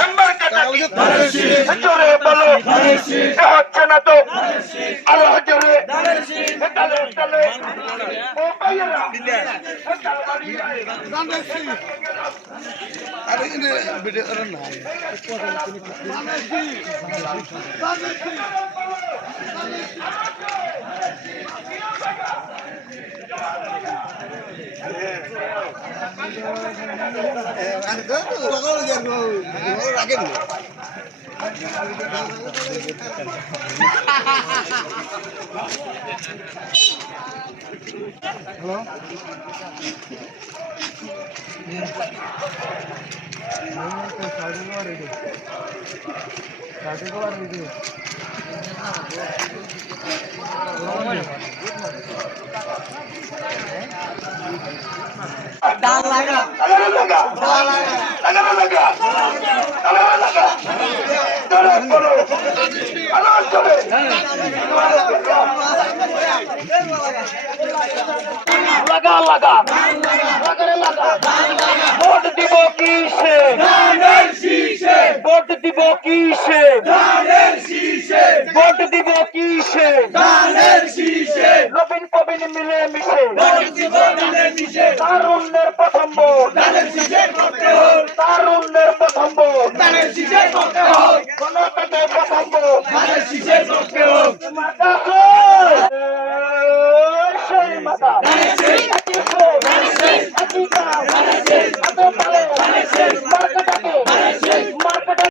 member কাটা কি জোরে বলো হচ্ছে না তো আরো জোরে তালে তালে ও ভাইয়েরা আরে ভিডিও করেন না রাখেন হ্যালো ডাল লাগা লাগা লাগা লাগা লাগা জোরে বলো আরো জোরে লাগা লাগা লাগারে লাগা ভোট দিব কিসে ধানের শীষে ভোট দিব কিসে ধানের শীষে ভোট দিব কিসে ধানের শীষে নবীন প্রবীণ মিলে মিশে ভোট দিব ধানের শীষে তারুণ্যের প্রথম ভোট ধানের শীষে করতে হোক তারুণ্যের প্রথম ভোট ধানের শীষে করতে হোক গণতন্ত্রের প্রথম ভোট ধানের শীষে করতে হোক